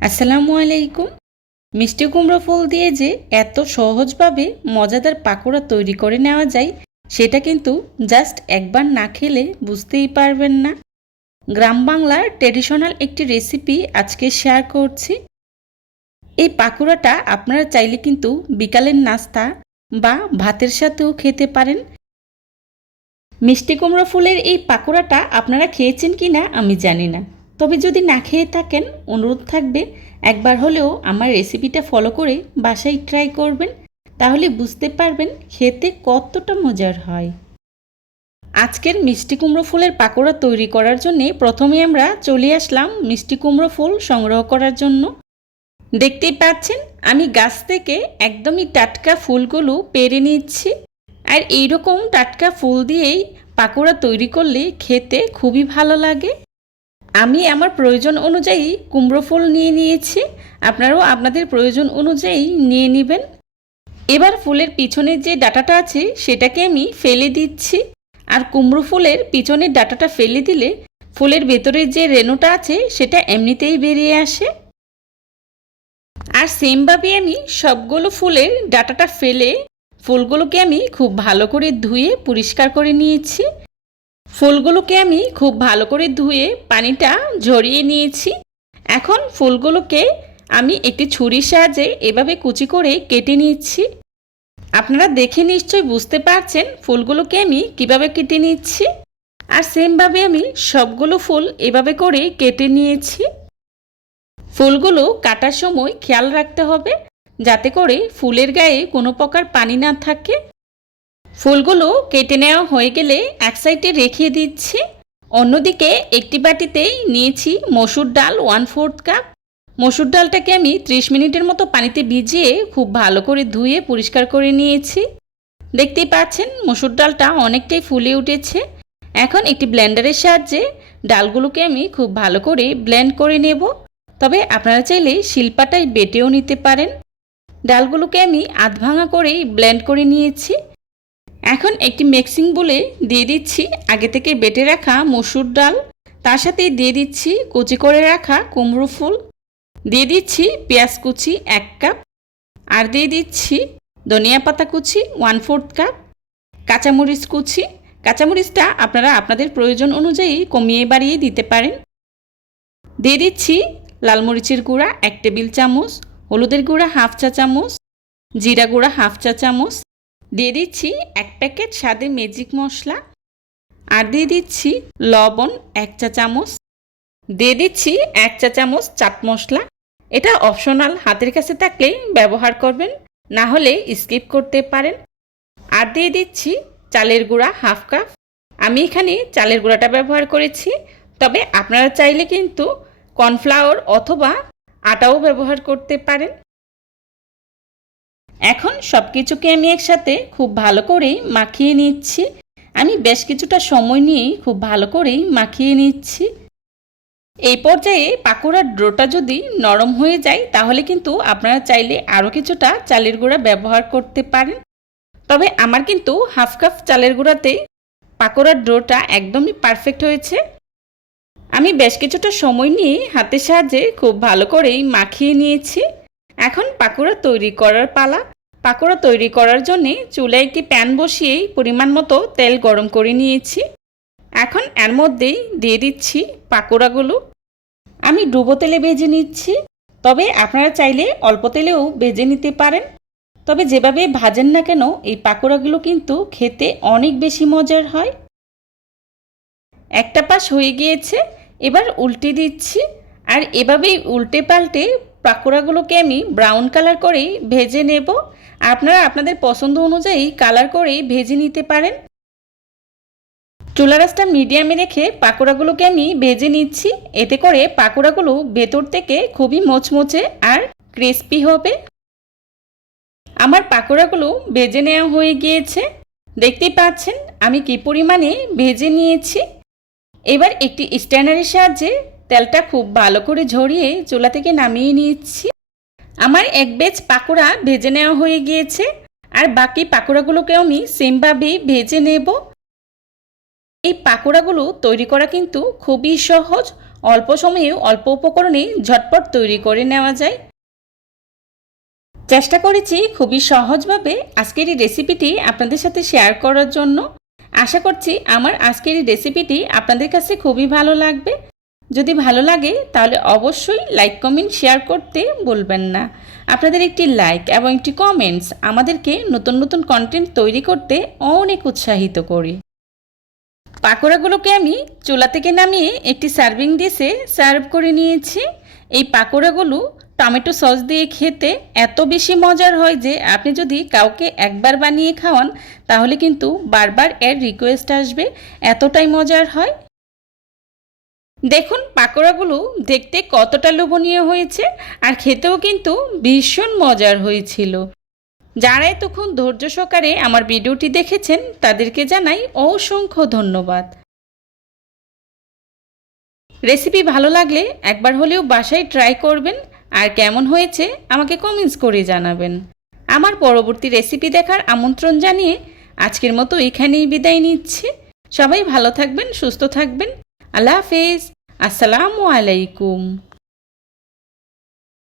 আসসালামু আলাইকুম। মিষ্টি কুমড়ো ফুল দিয়ে যে এত সহজভাবে মজাদার পাকোড়া তৈরি করে নেওয়া যায় সেটা কিন্তু জাস্ট একবার না খেলে বুঝতেই পারবেন না। গ্রাম বাংলার ট্র্যাডিশনাল একটি রেসিপি আজকে শেয়ার করছি। এই পাকোড়াটা আপনারা চাইলে কিন্তু বিকালের নাস্তা বা ভাতের সাথেও খেতে পারেন। মিষ্টি কুমড়ো ফুলের এই পাকোড়াটা আপনারা খেয়েছেন কি না আমি জানি না, তবে যদি না খেয়ে থাকেন অনুরোধ থাকবে একবার হলেও আমার রেসিপিটা ফলো করে বাসায় ট্রাই করবেন, তাহলে বুঝতে পারবেন খেতে কতটা মজার হয়। আজকের মিষ্টি কুমড়ো ফুলের পাকোড়া তৈরি করার জন্যে প্রথমে আমরা চলে আসলাম মিষ্টি কুমড়ো ফুল সংগ্রহ করার জন্য। দেখতেই পাচ্ছেন আমি গাছ থেকে একদমই টাটকা ফুলগুলো পেরে নিচ্ছি। আর এইরকম টাটকা ফুল দিয়েই পাকোড়া তৈরি করলে খেতে খুবই ভালো লাগে। আমি আমার প্রয়োজন অনুযায়ী কুমড়ো ফুল নিয়ে নিয়েছি, আপনারাও আপনাদের প্রয়োজন অনুযায়ী নিয়ে নেবেন। এবার ফুলের পিছনের যে ডাঁটাটা আছে সেটাকে আমি ফেলে দিচ্ছি। আর কুমড়ো ফুলের পিছনের ডাঁটাটা ফেলে দিলে ফুলের ভেতরের যে রেণুটা আছে সেটা এমনিতেই বেরিয়ে আসে। আর সেমভাবে আমি সবগুলো ফুলের ডাঁটাটা ফেলে ফুলগুলোকে আমি খুব ভালো করে ধুয়ে পরিষ্কার করে নিয়েছি। ফুলগুলোকে আমি খুব ভালো করে ধুয়ে পানিটা ঝরিয়ে নিয়েছি। এখন ফুলগুলোকে আমি একটি ছুরির সাহায্যে এভাবে কুচি করে কেটে নিচ্ছি। আপনারা দেখে নিশ্চয়ই বুঝতে পারছেন ফুলগুলোকে আমি কিভাবে কেটে নিচ্ছি। আর সেমভাবে আমি সবগুলো ফুল এভাবে করে কেটে নিয়েছি। ফুলগুলো কাটার সময় খেয়াল রাখতে হবে যাতে করে ফুলের গায়ে কোনো প্রকার পানি না থাকে। ফুলগুলো কেটে নেওয়া হয়ে গেলে এক সাইডে রেখে দিচ্ছি। অন্যদিকে একটি বাটিতেই নিয়েছি মসুর ডাল 1/4 কাপ। মসুর ডালটাকে আমি 30 মিনিটের মতো পানিতে ভিজিয়ে খুব ভালো করে ধুয়ে পরিষ্কার করে নিয়েছি। দেখতেই পাচ্ছেন মসুর ডালটা অনেকটাই ফুলে উঠেছে। এখন একটি ব্লেন্ডারের সাহায্যে ডালগুলোকে আমি খুব ভালো করে ব্লেন্ড করে নেব, তবে আপনারা চাইলে শিলপাটায় বেটেও নিতে পারেন। ডালগুলোকে আমি আধ ভাঙা করেই ব্লেন্ড করে নিয়েছি। এখন একটি মিক্সিং বোলে দিয়ে দিচ্ছি আগে থেকে বেটে রাখা মসুর ডাল, তার সাথে দিয়ে দিচ্ছি কুচি করে রাখা কুমড়ো ফুল, দিয়ে দিচ্ছি পেঁয়াজ কুচি 1 কাপ, আর দিয়ে দিচ্ছি ধনিয়া পাতা কুচি 1/4 কাপ, কাঁচামরিচ কুচি। কাঁচামরিচটা আপনারা আপনাদের প্রয়োজন অনুযায়ী কমিয়ে বাড়িয়ে দিতে পারেন। দিয়ে দিচ্ছি লাল মরিচের গুঁড়া 1 টেবিল চামচ, হলুদের গুঁড়া 1/2 চা চামচ, জিরা গুঁড়া 1/2 চা চামচ, দিয়ে দিচ্ছি 1 প্যাকেট স্বাদে ম্যাজিক মশলা, আর দিয়ে দিচ্ছি লবণ 1 চা চামচ, দিয়ে দিচ্ছি 1 চা চামচ চাট মশলা। এটা অপশনাল, হাতের কাছে থাকলে ব্যবহার করবেন, না হলে স্কিপ করতে পারেন। আর দিয়ে দিচ্ছি চালের গুঁড়া 1/2 কাপ। আমি এখানে চালের গুঁড়াটা ব্যবহার করেছি, তবে আপনারা চাইলে কিন্তু কর্নফ্লাওয়ার অথবা আটাও ব্যবহার করতে পারেন। এখন সব কিছুকে আমি একসাথে খুব ভালো করেই মাখিয়ে নিচ্ছি। আমি বেশ কিছুটা সময় নিয়ে খুব ভালো করেই মাখিয়ে নিচ্ছি। এই পর্যায়ে পাকোড়ার ডোটা যদি নরম হয়ে যায় তাহলে কিন্তু আপনারা চাইলে আরও কিছুটা চালের গুঁড়া ব্যবহার করতে পারেন, তবে আমার কিন্তু 1/2 কাপ চালের গুঁড়াতে পাকোড়ার ডোটা একদমই পারফেক্ট হয়েছে। আমি বেশ কিছুটা সময় নিয়ে হাতের সাহায্যে খুব ভালো করেই মাখিয়ে নিয়েছি। এখন পাকোড়া তৈরি করার পালা। পাকোড়া তৈরি করার জন্য চুলায় একটি প্যান বসিয়েই পরিমাণ মতো তেল গরম করে নিয়েছি। এখন এর মধ্যেই দিয়ে দিচ্ছি পাকোড়াগুলো। আমি ডুবো তেলে ভেজে নিচ্ছি, তবে আপনারা চাইলে অল্প তেলেও ভেজে নিতে পারেন। তবে যেভাবে ভাজেন না কেন এই পাকোড়াগুলো কিন্তু খেতে অনেক বেশি মজার হয়। একটা পাশ হয়ে গিয়েছে, এবার উল্টে দিচ্ছি। আর এভাবেই উল্টে পাল্টে পাকোড়াগুলোকে আমি ব্রাউন কালার করেই ভেজে নেব। আপনারা আপনাদের পছন্দ অনুযায়ী কালার করেই ভেজে নিতে পারেন। চুলা আঁচটা মিডিয়ামে রেখে পাকোড়াগুলোকে আমি ভেজে নিচ্ছি, এতে করে পাকোড়াগুলো ভেতর থেকে খুবই মচমচে আর ক্রিস্পি হবে। আমার পাকোড়াগুলো ভেজে নেওয়া হয়ে গিয়েছে, দেখতেই পাচ্ছেন আমি কি পরিমাণে ভেজে নিয়েছি। এবার একটি স্ট্যান্ডারের সাহায্যে তেলটা খুব ভালো করে ঝরিয়ে চুলা থেকে নামিয়ে নিচ্ছি। আমার এক ব্যাচ পাকোড়া ভেজে নেওয়া হয়ে গিয়েছে, আর বাকি পাকোড়াগুলোকেও আমি সেমভাবেই ভেজে নেব। এই পাকোড়াগুলো তৈরি করা কিন্তু খুবই সহজ, অল্প সময়ে অল্প উপকরণে ঝটপট তৈরি করে নেওয়া যায়। চেষ্টা করেছি খুবই সহজভাবে আজকের এই রেসিপিটি আপনাদের সাথে শেয়ার করার জন্য। আশা করছি আমার আজকের এই রেসিপিটি আপনাদের কাছে খুবই ভালো লাগবে। যদি ভালো লাগে তাহলে অবশ্যই লাইক কমেন্ট শেয়ার করতে ভুলবেন না। আপনাদের একটি লাইক এবং একটি কমেন্টস আমাদেরকে নতুন নতুন কন্টেন্ট তৈরি করতে অনেক উৎসাহিত করে। পাকোড়াগুলোকে আমি চুলা থেকে নামিয়ে একটি সার্ভিং ডিশে সার্ভ করে নিয়েছি। এই পাকোড়াগুলো টমেটো সস দিয়ে খেতে এত বেশি মজার হয় যে আপনি যদি কাউকে একবার বানিয়ে খাওয়ান তাহলে কিন্তু বারবার এর রিকোয়েস্ট আসবে, এতটাই মজার হয়। দেখুন পাকোড়াগুলো দেখতে কতটা লোভনীয় হয়েছে আর খেতেও কিন্তু ভীষণ মজার হয়েছিল। যারা এতক্ষণ ধৈর্য সহকারে আমার ভিডিওটি দেখেছেন তাদেরকে জানাই অসংখ্য ধন্যবাদ। রেসিপি ভালো লাগলে একবার হলেও বাসায় ট্রাই করবেন আর কেমন হয়েছে আমাকে কমেন্টস করে জানাবেন। আমার পরবর্তী রেসিপি দেখার আমন্ত্রণ জানিয়ে আজকের মতো এখানেই বিদায় নিচ্ছি। সবাই ভালো থাকবেন, সুস্থ থাকবেন। আল্লাহ হাফেজ। আসসালামু আলাইকুম।